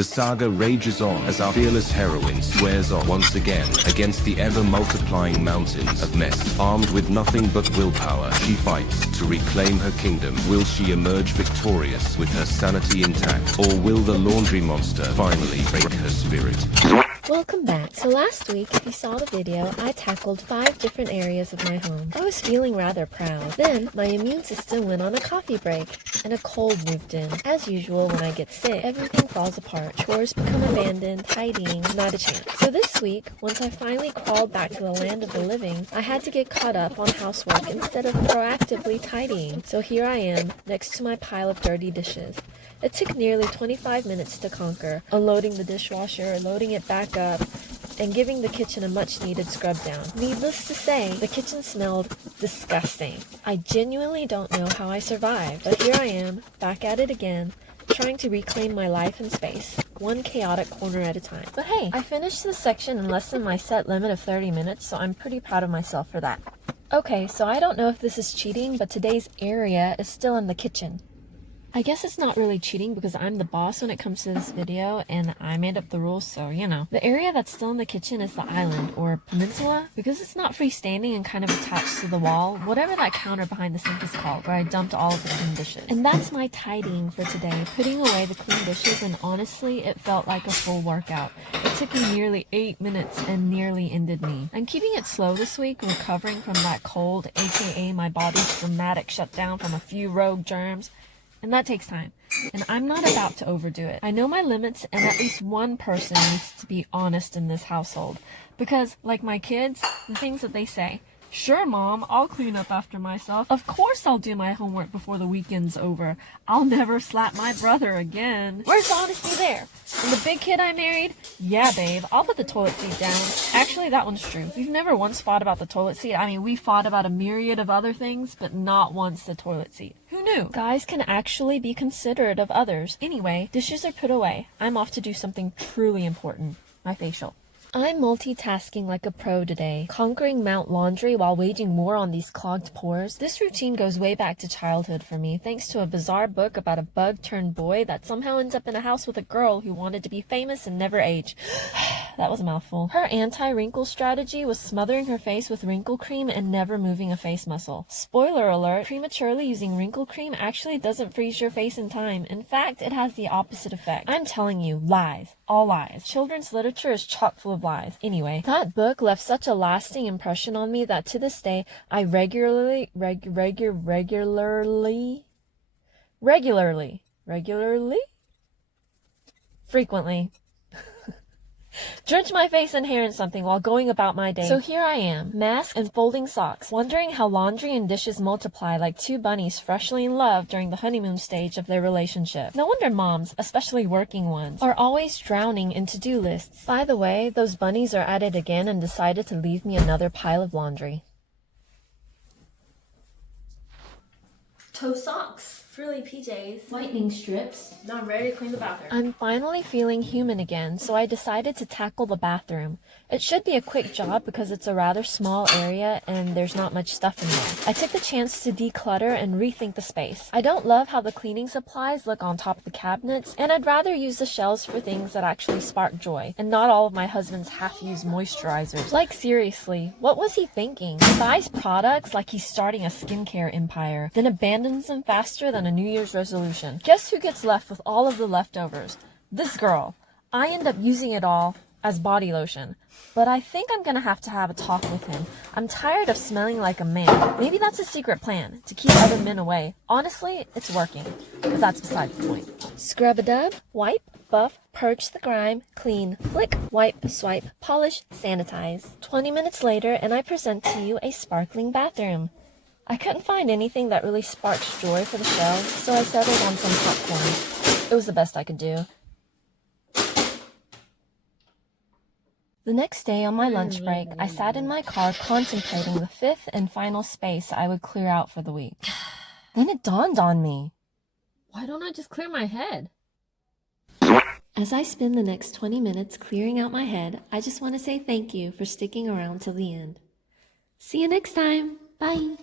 The saga rages on as our fearless heroine swears off once again against the ever-multiplying mountains of mess. Armed with nothing but willpower, she fights to reclaim her kingdom. Will she emerge victorious with her sanity intact, or will the laundry monster finally break her spirit? Welcome back. So last week, if you saw the video, I tackled 5 different areas of my home. I was feeling rather proud. Then, my immune system went on a coffee break, and a cold moved in. As usual, when I get sick, everything falls apart. Chores become abandoned, tidying, not a chance. So this week, once I finally crawled back to the land of the living, I had to get caught up on housework instead of proactively tidying. So here I am, next to my pile of dirty dishes. It took nearly 25 minutes to conquer, unloading the dishwasher, loading it back up, and giving the kitchen a much-needed scrub down. Needless to say, the kitchen smelled disgusting. I genuinely don't know how I survived, but here I am, back at it again, trying to reclaim my life and space, one chaotic corner at a time. But hey, I finished this section in less than my set limit of 30 minutes, so I'm pretty proud of myself for that. Okay, so I don't know if this is cheating, but today's area is still in the kitchen. I guess it's not really cheating because I'm the boss when it comes to this video and I made up the rules, so you know. The area that's still in the kitchen is the island, or peninsula, because it's not freestanding and kind of attached to the wall, whatever that counter behind the sink is called, where I dumped all of the clean dishes. And that's my tidying for today, putting away the clean dishes, and honestly, it felt like a full workout. It took me nearly 8 minutes and nearly ended me. I'm keeping it slow this week, recovering from that cold, aka my body's dramatic shutdown from a few rogue germs. And that takes time. And I'm not about to overdo it. I know my limits, and at least one person needs to be honest in this household. Because, like my kids, the things that they say, "Sure, Mom, I'll clean up after myself. Of course I'll do my homework before the weekend's over. I'll never slap my brother again." Where's the honesty there? And the big kid I married? "Yeah, babe, I'll put the toilet seat down." Actually, that one's true. We've never once fought about the toilet seat. I mean, we fought about a myriad of other things, but not once the toilet seat. Who knew? Guys can actually be considerate of others. Anyway, dishes are put away. I'm off to do something truly important. My facial. I'm multitasking like a pro today, conquering Mount Laundry while waging war on these clogged pores. This routine goes way back to childhood for me, thanks to a bizarre book about a bug-turned-boy that somehow ends up in a house with a girl who wanted to be famous and never age. That was a mouthful. Her anti-wrinkle strategy was smothering her face with wrinkle cream and never moving a face muscle. Spoiler alert, prematurely using wrinkle cream actually doesn't freeze your face in time. In fact, it has the opposite effect. I'm telling you, lies. All lies. Children's literature is chock full of lies. Anyway, that book left such a lasting impression on me that to this day, I regularly frequently drench my face and hair in something while going about my day. So here I am, mask and folding socks, wondering how laundry and dishes multiply like 2 bunnies freshly in love during the honeymoon stage of their relationship. No wonder moms, especially working ones, are always drowning in to-do lists. By the way, those bunnies are at it again and decided to leave me another pile of laundry. Toe socks. Frilly PJs, whitening strips. Now I'm ready to clean the bathroom. I'm finally feeling human again, so I decided to tackle the bathroom. It should be a quick job because it's a rather small area and there's not much stuff in there. I took the chance to declutter and rethink the space. I don't love how the cleaning supplies look on top of the cabinets, and I'd rather use the shelves for things that actually spark joy, and not all of my husband's half-used moisturizers. Like seriously, what was he thinking? He buys products like he's starting a skincare empire, then abandons them faster than a New Year's resolution. Guess who gets left with all of the leftovers? This girl. I end up using it all as body lotion. But I think I'm gonna have to have a talk with him. I'm tired of smelling like a man. Maybe that's a secret plan, to keep other men away. Honestly, it's working. But that's beside the point. Scrub-a-dub, wipe, buff, purge the grime, clean, flick, wipe, swipe, polish, sanitize. 20 minutes later, and I present to you a sparkling bathroom. I couldn't find anything that really sparks joy for the show, so I settled on some popcorn. It was the best I could do. The next day on my lunch break, I sat in my car contemplating the 5th and final space I would clear out for the week. Then it dawned on me. Why don't I just clear my head? As I spend the next 20 minutes clearing out my head, I just want to say thank you for sticking around till the end. See you next time. Bye.